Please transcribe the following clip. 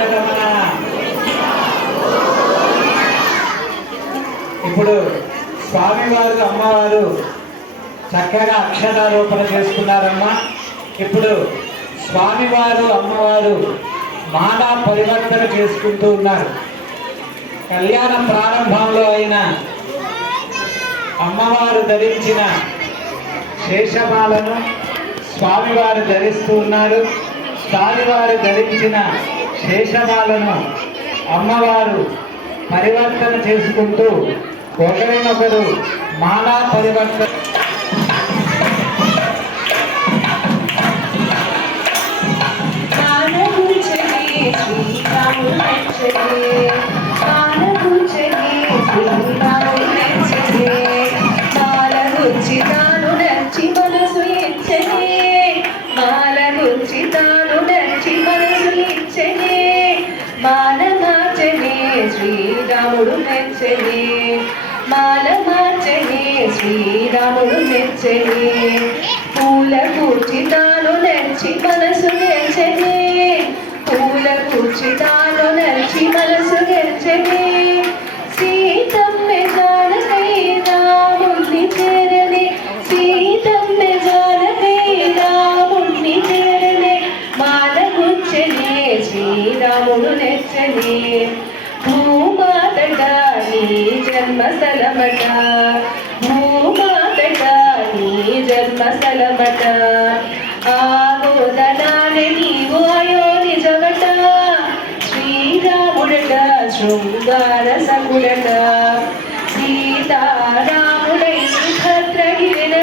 వెంకటరమణ. ఇప్పుడు స్వామివారు అమ్మవారు చక్కగా అక్షరారోపణ చేసుకున్నారమ్మా. ఇప్పుడు స్వామివారు అమ్మవారు మాలా పరివర్తన చేసుకుంటూ ఉన్నారు. కళ్యాణ ప్రారంభంలో అయిన అమ్మవారు ధరించిన శేషమాలను స్వామివారు ధరిస్తూ ఉన్నారు. స్వామివారు ధరించిన శేషమాలను అమ్మవారు పరివర్తన చేసుకుంటూ ఒకరినొకరు మాలా పరివర్తన శ్రీరాముడు మెచ్చనే మాల మార్చనే శ్రీరాముడు మెచ్చనే పూల కూర్చి తాను నచ్చి మనసు గెలిచనే పూల కూర్చి తాను నచ్చి మనసు గెలిచనే సీతమ్మె జానకై రాముణ్ణి చేరనే సీతమ్మె జానకై రాముణ్ణి చేరనే మాల గుచ్చనే శ్రీరాముడు నెచ్చనే భూమాతట నీ జన్మస్థలమట భూమాతట నీ జన్మస్థలమట ఆగోదనాన్ని నీవు అయోనిజమట శ్రీరాముడట శృంగార సకుడట సీతారాముడై భద్రగిరిన